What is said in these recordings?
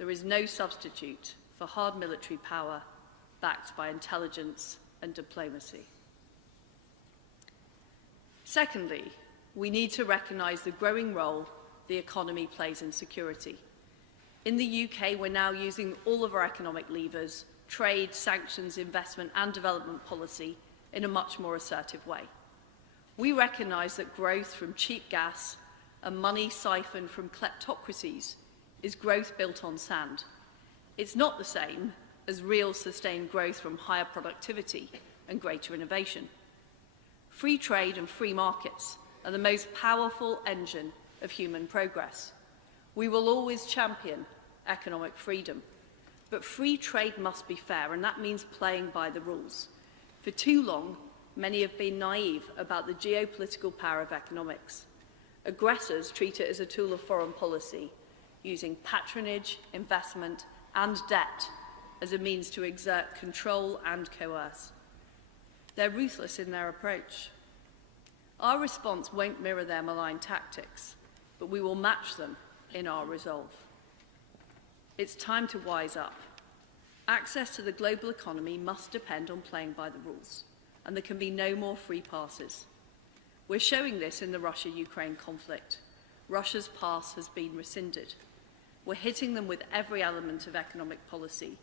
there is no substitute for hard military power backed by intelligence and diplomacy. Secondly, we need to recognise the growing role the economy plays in security. In the UK, we're now using all of our economic levers, trade, sanctions, investment and development policy in a much more assertive way. We recognise that growth from cheap gas and money siphoned from kleptocracies is growth built on sand. It's not the same as real sustained growth from higher productivity and greater innovation. Free trade and free markets are the most powerful engine of human progress. We will always champion economic freedom, but free trade must be fair, and that means playing by the rules. For too long, many have been naive about the geopolitical power of economics. Aggressors treat it as a tool of foreign policy, using patronage, investment and debt as a means to exert control and coerce. They're ruthless in their approach. Our response won't mirror their malign tactics, but we will match them in our resolve. It's time to wise up. Access to the global economy must depend on playing by the rules, and there can be no more free passes. We're showing this in the Russia-Ukraine conflict. Russia's pass has been rescinded. We're hitting them with every element of economic policy.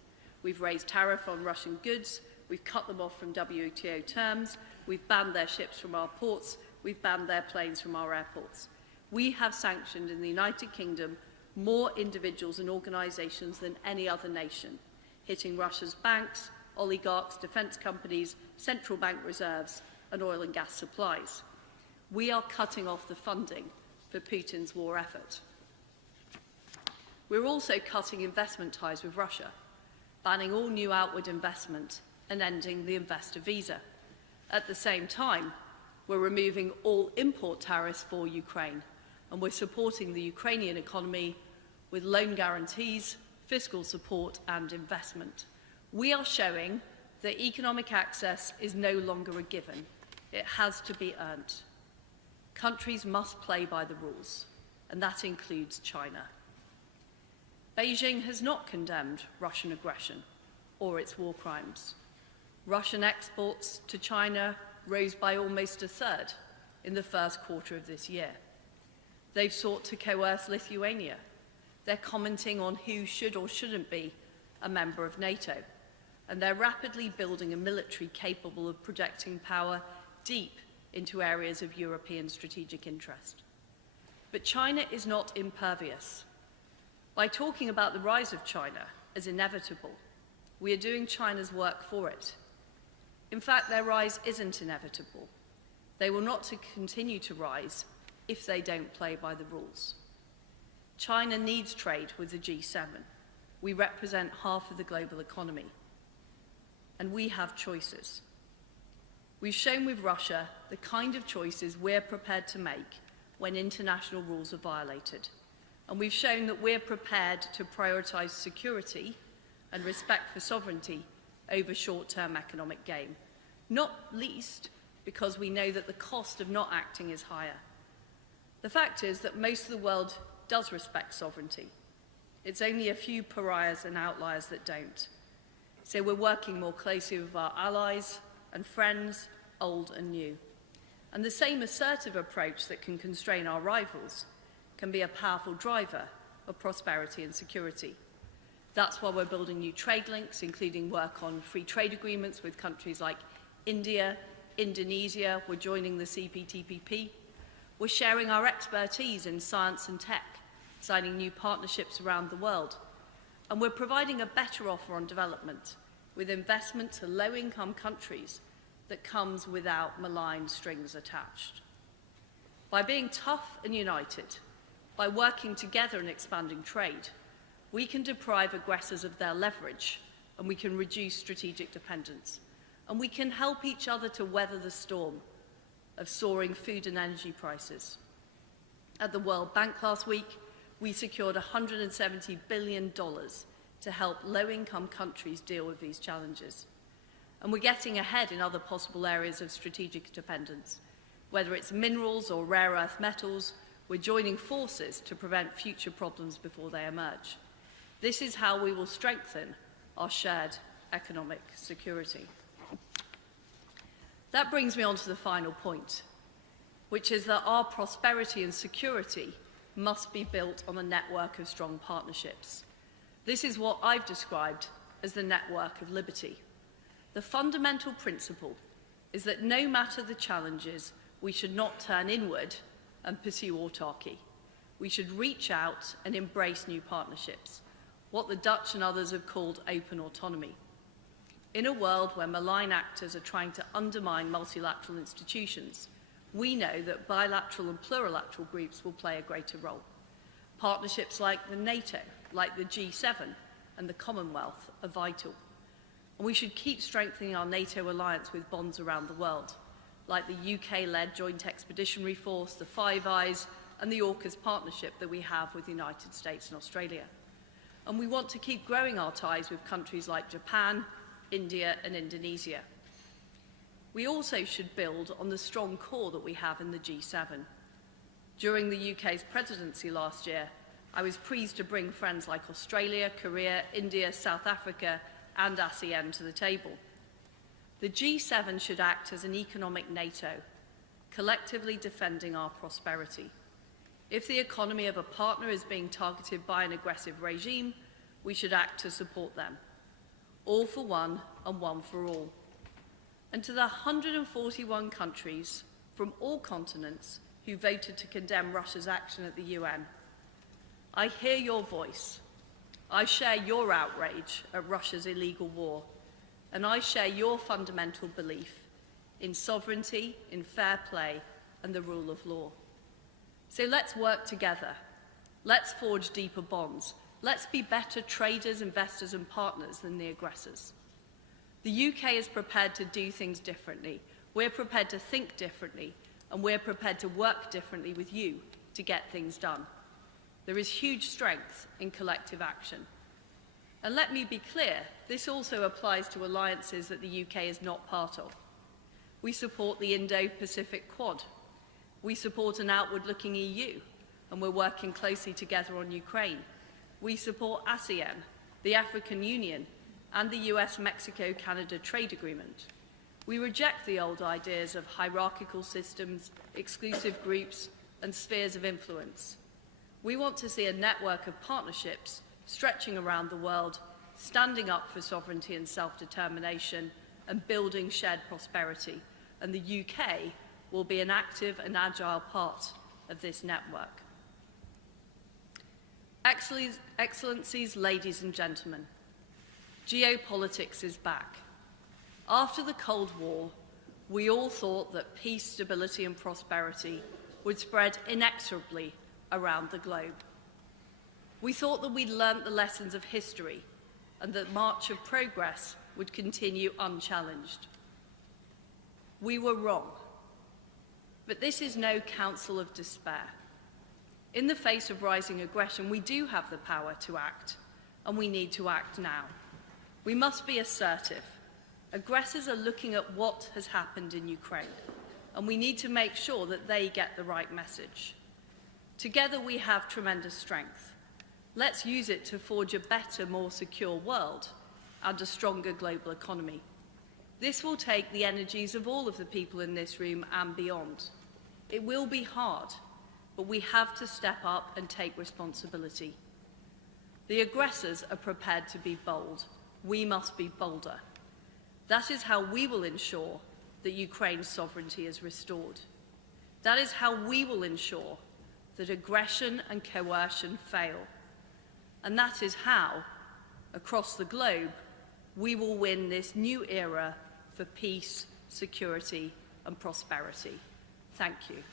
We've raised tariff on Russian goods, we've cut them off from WTO terms, we've banned their ships from our ports, we've banned their planes from our airports. We have sanctioned in the United Kingdom more individuals and organisations than any other nation, hitting Russia's banks, oligarchs, defence companies, central bank reserves and oil and gas supplies. We are cutting off the funding for Putin's war effort. We're also cutting investment ties with Russia, banning all new outward investment and ending the investor visa. At the same time, we're removing all import tariffs for Ukraine, and we're supporting the Ukrainian economy with loan guarantees, fiscal support and investment. We are showing that economic access is no longer a given. It has to be earned. Countries must play by the rules, and that includes China. Beijing has not condemned Russian aggression or its war crimes. Russian exports to China rose by almost a third in the first quarter of this year. They've sought to coerce Lithuania. They're commenting on who should or shouldn't be a member of NATO. And they're rapidly building a military capable of projecting power deep into areas of European strategic interest. But China is not impervious. By talking about the rise of China as inevitable, we are doing China's work for it. In fact, their rise isn't inevitable. They will not continue to rise if they don't play by the rules. China needs trade with the G7. We represent half of the global economy. And we have choices. We've shown with Russia the kind of choices we're prepared to make when international rules are violated. And we've shown that we're prepared to prioritise security and respect for sovereignty over short-term economic gain, not least because we know that the cost of not acting is higher. The fact is that most of the world does respect sovereignty. It's only a few pariahs and outliers that don't. So we're working more closely with our allies and friends, old and new. And the same assertive approach that can constrain our rivals can be a powerful driver of prosperity and security. That's why we're building new trade links, including work on free trade agreements with countries like India, Indonesia. We're joining the CPTPP. We're sharing our expertise in science and tech, signing new partnerships around the world. And we're providing a better offer on development with investment to low-income countries that comes without malign strings attached. By being tough and united, by working together and expanding trade, we can deprive aggressors of their leverage and we can reduce strategic dependence. And we can help each other to weather the storm of soaring food and energy prices. At the World Bank last week, we secured $170 billion to help low-income countries deal with these challenges. And we're getting ahead in other possible areas of strategic dependence. Whether it's minerals or rare earth metals, we're joining forces to prevent future problems before they emerge. This is how we will strengthen our shared economic security. That brings me on to the final point, which is that our prosperity and security must be built on a network of strong partnerships. This is what I've described as the network of liberty. The fundamental principle is that no matter the challenges, we should not turn inward and pursue autarky. We should reach out and embrace new partnerships, what the Dutch and others have called open autonomy. In a world where malign actors are trying to undermine multilateral institutions, we know that bilateral and plurilateral groups will play a greater role. Partnerships like the NATO, like the G7 and the Commonwealth are vital. And we should keep strengthening our NATO alliance with bonds around the world, like the UK-led Joint Expeditionary Force, the Five Eyes, and the AUKUS partnership that we have with the United States and Australia. And we want to keep growing our ties with countries like Japan, India, and Indonesia. We also should build on the strong core that we have in the G7. During the UK's presidency last year, I was pleased to bring friends like Australia, Korea, India, South Africa, and ASEAN to the table. The G7 should act as an economic NATO, collectively defending our prosperity. If the economy of a partner is being targeted by an aggressive regime, we should act to support them. All for one and one for all. And to the 141 countries from all continents who voted to condemn Russia's action at the UN, I hear your voice. I share your outrage at Russia's illegal war, and I share your fundamental belief in sovereignty, in fair play, and the rule of law. So let's work together. Let's forge deeper bonds. Let's be better traders, investors, and partners than the aggressors. The UK is prepared to do things differently. We're prepared to think differently, and we're prepared to work differently with you to get things done. There is huge strength in collective action. And let me be clear, this also applies to alliances that the UK is not part of. We support the Indo-Pacific Quad. We support an outward-looking EU, and we're working closely together on Ukraine. We support ASEAN, the African Union, and the US-Mexico-Canada trade agreement. We reject the old ideas of hierarchical systems, exclusive groups, and spheres of influence. We want to see a network of partnerships stretching around the world, standing up for sovereignty and self-determination, and building shared prosperity. And the UK will be an active and agile part of this network. Excellencies, ladies and gentlemen, geopolitics is back. After the Cold War, we all thought that peace, stability, and prosperity would spread inexorably around the globe. We thought that we'd learnt the lessons of history and that march of progress would continue unchallenged. We were wrong. But this is no counsel of despair. In the face of rising aggression, we do have the power to act, and we need to act now. We must be assertive. Aggressors are looking at what has happened in Ukraine, and we need to make sure that they get the right message. Together we have tremendous strength. Let's use it to forge a better, more secure world and a stronger global economy. This will take the energies of all of the people in this room and beyond. It will be hard, but we have to step up and take responsibility. The aggressors are prepared to be bold. We must be bolder. That is how we will ensure that Ukraine's sovereignty is restored. That is how we will ensure that aggression and coercion fail. And that is how, across the globe, we will win this new era for peace, security, and prosperity. Thank you.